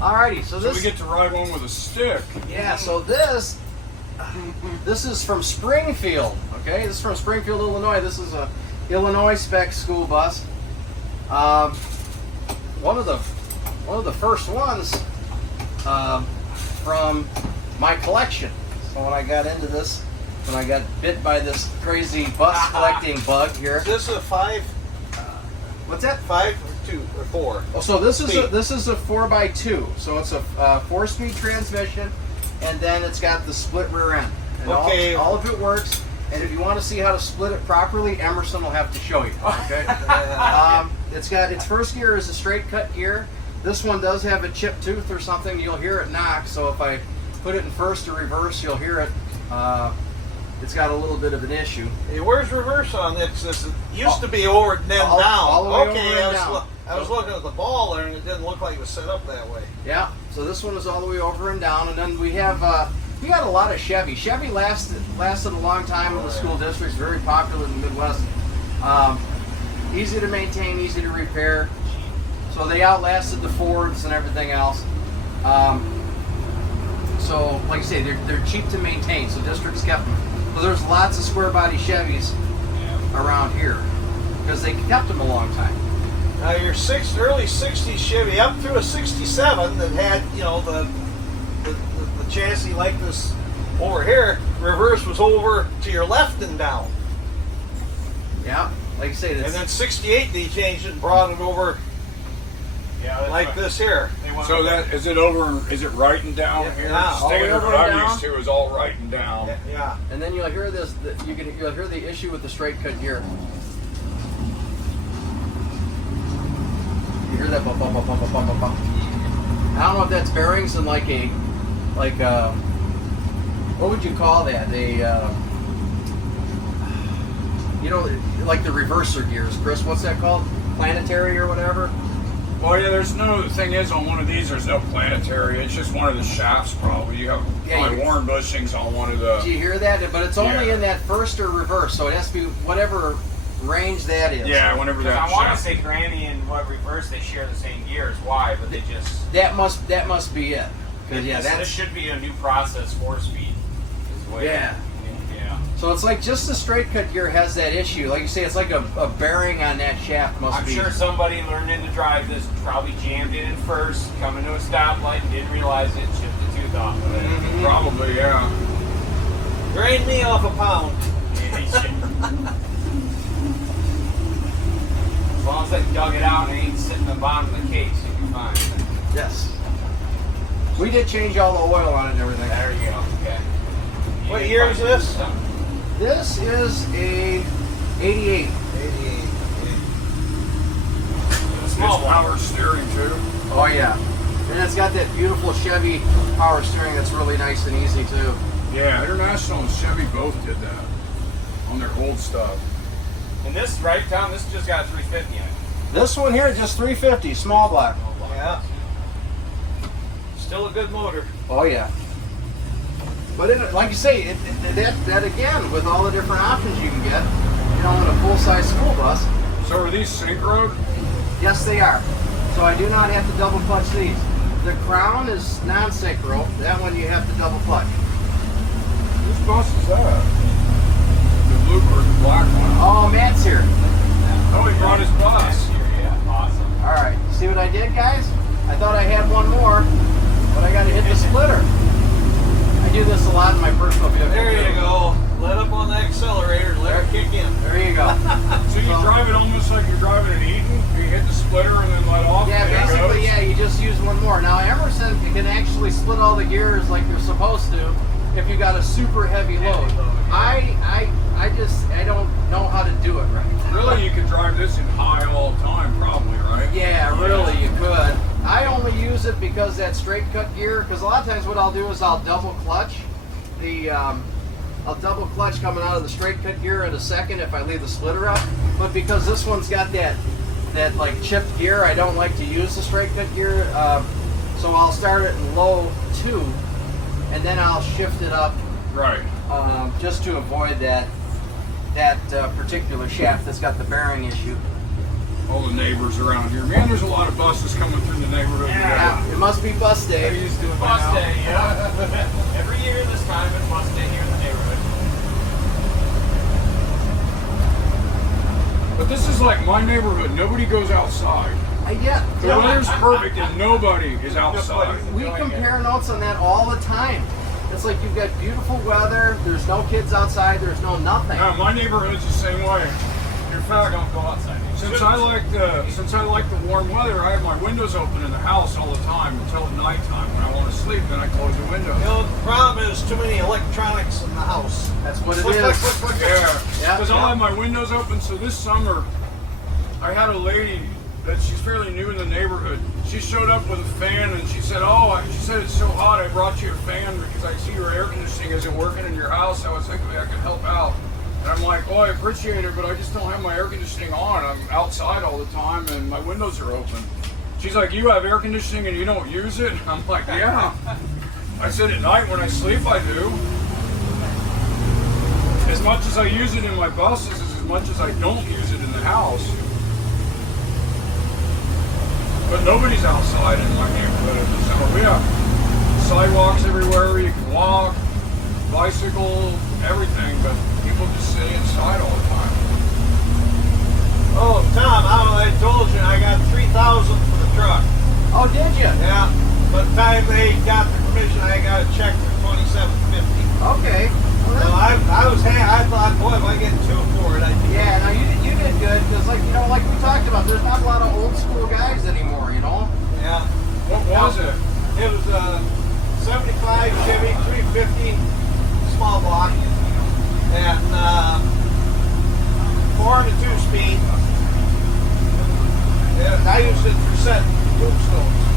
Alrighty, so we get to ride one with a stick. Yeah, so this is from Springfield. Okay, this is from Springfield, Illinois. This is a Illinois spec school bus. One of the first ones from my collection. So when I got into this, when I got bit by this crazy bus collecting bug here. Is this a 5? What's that? 5 or 2 or 4? Oh, so this is a 4x2. So it's a 4-speed transmission, and then it's got the split rear end. And okay. all of it works. And if you want to see how to split it properly, Emerson will have to show you. Okay. It's got its first gear is a straight cut gear. This one does have a chipped tooth or something. You'll hear it knock. So if I put it in first or reverse, you'll hear it. It's got a little bit of an issue. Hey, where's reverse on this? It used to be over and then down. All the way okay, over and down. I was looking at the ball there, and it didn't look like it was set up that way. Yeah. So this one is all the way over and down, and then we have we got a lot of Chevy. Chevy lasted a long time in the school districts. Very popular in the Midwest. Easy to maintain, easy to repair. So they outlasted the Fords and everything else. So, like I say, they're cheap to maintain. So districts kept them. So there's lots of square body Chevys around here because they kept them a long time. Now your early '60s Chevy up through a '67 that had the chassis like this over here, reverse was over to your left and down. Yeah, like I say, and then '68 they changed it and brought it over. Yeah, like this here. So that is it over? Is it right and down here? Standard over what and I'm used to is all right and down. Yeah. And then you'll hear this. You'll hear the issue with the straight cut gear. You hear that bump, bump, bump, bump, bump, bump, bump. I don't know if that's bearings and like what would you call that? Like the reverser gears, Chris. What's that called? Planetary or whatever. Well, yeah, the thing is, on one of these, there's no planetary. It's just one of the shafts, probably. You have probably worn bushings on one of the... Do you hear that? But it's only in that first or reverse, so it has to be whatever range that is. Yeah, whenever that I want to say Granny and what reverse, they share the same gears. Why? But they just... That must be it. This should be a new process, 4-speed. Yeah. So it's like just the straight cut gear has that issue. Like you say, it's like a bearing on that shaft must be. I'm sure somebody learning to drive this probably jammed in at first, coming to a stoplight, and didn't realize it, chipped the tooth off of it. Mm-hmm. Probably, yeah. Drain me off a pound. As long as I dug it out and it ain't sitting in the bottom of the case, you'll be fine. Yes. We did change all the oil on it and everything. There you go. Okay. What year is this? This is a 88. Small power steering too. Oh yeah. And it's got that beautiful Chevy power steering that's really nice and easy too. Yeah, International and Chevy both did that on their old stuff. And this, right, Tom, this just got 350 in it. This one here, just 350, small block. Yeah. Still a good motor. Oh yeah. But like you say, that again, with all the different options you can get, in a full-size school bus. So are these synchroed? Yes, they are. So I do not have to double clutch these. The Crown is non-synchro. That one you have to double clutch. Whose bus is that? The blue or the black one? Oh, Matt's here. Oh, he brought his bus. Yeah, awesome. All right. See what I did, guys? I thought I had one more, but I got to hit the splitter. I do this a lot in my personal vehicle. There you go. Let up on the accelerator and let her kick in. There you go. So you drive it almost like you're driving an Eaton? You hit the splitter and then let off? Yeah, basically, yeah, you just use one more. Now, Emerson can actually split all the gears like they're supposed to if you got a super heavy load. I don't know how to do it right. Really, you could drive this in high all the time, probably, right? Yeah, really, you could. I only use it because that straight cut gear, because a lot of times what I'll do is I'll double clutch coming out of the straight cut gear in a second if I leave the splitter up. But because this one's got that like chipped gear, I don't like to use the straight cut gear. So I'll start it in low 2 and then I'll shift it up. Right. Just to avoid that particular shaft that's got the bearing issue. All the neighbors around here. Man, there's a lot of buses coming through the neighborhood. Yeah, must be bus Are day. you used to it by Bus now? day, yeah. Every year this time it's bus day here in the neighborhood. But this is like my neighborhood. Nobody goes outside. Yeah. The weather's perfect and nobody is outside. We compare notes on that all the time. It's like you've got beautiful weather, there's no kids outside, there's no nothing. Yeah, my neighborhood's the same way. In fact, Don't go outside. since I like the warm weather, I have my windows open in the house all the time until nighttime. When I want to sleep, then I close the windows. You know, the problem is too many electronics in the house. That's what it Click, is. click, click, click. Yeah, Yeah, because yeah. I'll have my windows open. So this summer, I had a lady that she's fairly new in the neighborhood. She showed up with a fan and she said, she said it's so hot, I brought you a fan because I see your air conditioning isn't working in your house. I was thinking I could help out. And I'm like, I appreciate it, but I just don't have my air conditioning on. I'm outside all the time and my windows are open. She's like, you have air conditioning and you don't use it? I'm like, yeah. I said, at night when I sleep, I do. As much as I use it in my buses is as much as I don't use it in the house. But nobody's outside in my neighborhood in the summer. We have sidewalks everywhere. You can walk, bicycle, everything. But people just sit inside all the time. Oh, Tom, I told you I got $3,000 for the truck. Oh, did you? Yeah. By the time they got the permission, I got a check for $27.50. Okay. Well, So I thought, boy, if I get two for it, I'd be yeah, no, you did good because, like we talked about, there's not a lot of old school guys anymore, you know. yeah. What was it? It was a 75 Chevy 350 small block and 4 and a 2 speed. And I used it for setting tombstones.